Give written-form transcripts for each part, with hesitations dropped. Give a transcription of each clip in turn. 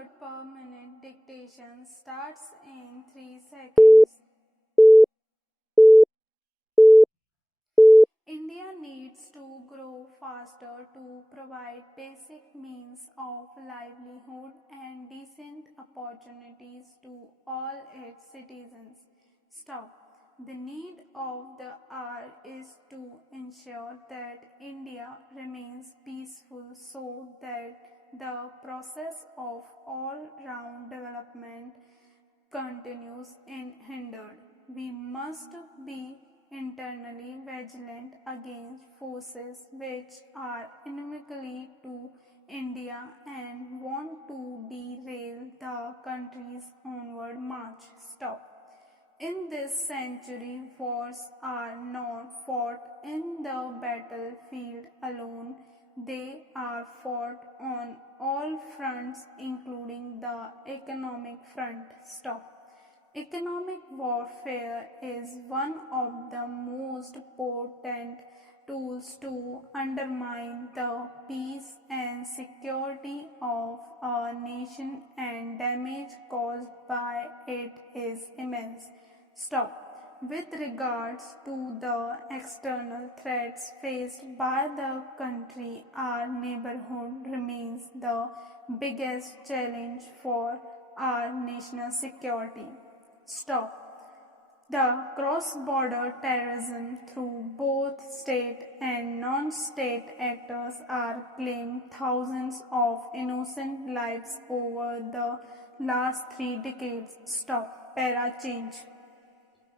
word per minute dictation starts in 3 seconds. India needs to grow faster to provide basic means of livelihood and decent opportunities to all its citizens. Stop. The need of the hour is to ensure that India remains peaceful so that the process of all-round development continues unhindered. We must be internally vigilant against forces which are inimical to India and want to derail the country's onward march. Stop. In this century, wars are not fought in the battlefield alone, they are fought on all fronts, including the economic front. Stop. Economic warfare is one of the most potent tools to undermine the peace and security of a nation, and damage caused by it is immense. Stop. With regards to the external threats faced by the country, our neighborhood remains the biggest challenge for our national security. Stop. The cross-border terrorism through both state and non-state actors are claimed thousands of innocent lives over the last 3 decades. Stop. Para change.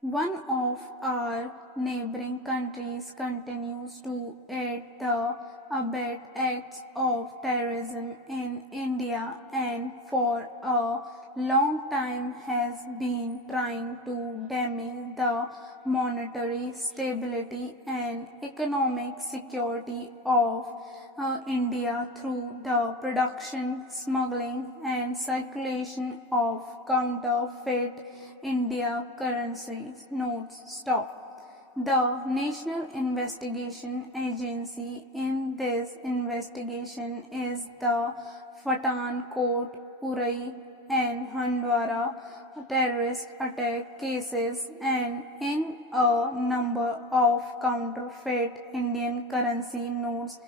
One of our neighboring countries continues to aid the abet acts of terrorism in India and for a long time has been trying to damage the monetary stability and economic security of India through the production, smuggling and circulation of counterfeit India currencies notes. Stop. The National Investigation Agency in this investigation is the Pathankot, Uri and Handwara terrorist attack cases, and in a number of counterfeit Indian currency notes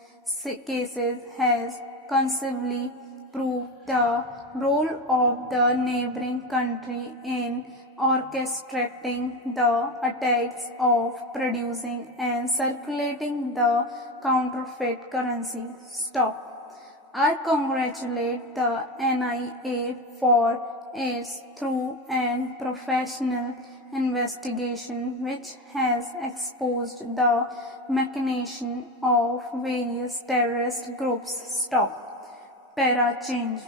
cases has conceivably proved the role of the neighboring country in orchestrating the attacks of producing and circulating the counterfeit currency. Stop. I congratulate the NIA for its thorough and professional investigation which has exposed the machination of various terrorist groups. Stop. Para change.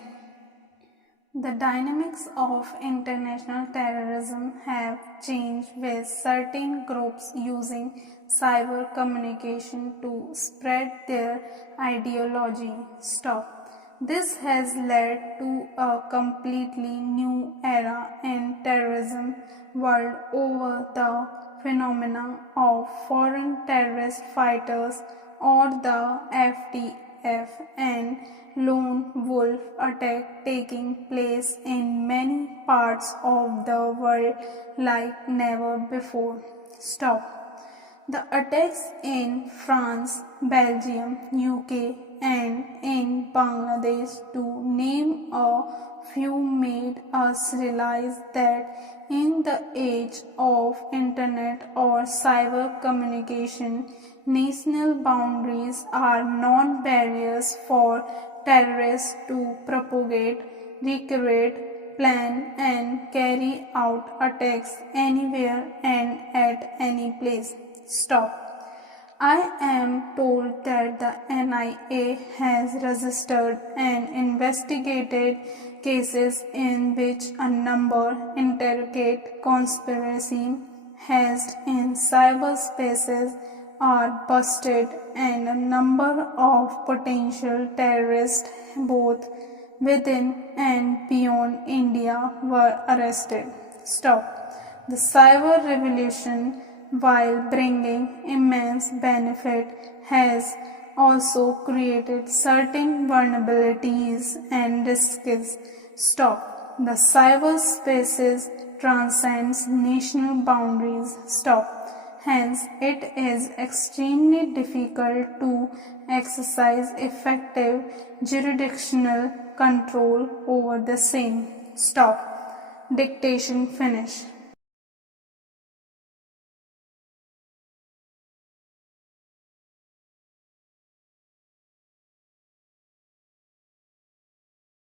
The dynamics of international terrorism have changed with certain groups using cyber communication to spread their ideology. Stop. This has led to a completely new era in terrorism world over. The phenomena of foreign terrorist fighters or the FTF and lone wolf attack taking place in many parts of the world like never before. Stop. The attacks in France, Belgium, UK and in Bangladesh, to name a few, made us realize that in the age of internet or cyber communication, national boundaries are not barriers for terrorists to propagate, recreate, plan and carry out attacks anywhere and at any place. Stop. I am told that the NIA has registered and investigated cases in which a number intricate conspiracy hatched in cyberspaces are busted and a number of potential terrorists both within and beyond India were arrested. Stop. The cyber revolution, while bringing immense benefit, has also created certain vulnerabilities and risks. Stop. The cyberspaces transcends national boundaries. Stop. Hence, it is extremely difficult to exercise effective jurisdictional control over the same. Stop. Dictation finish.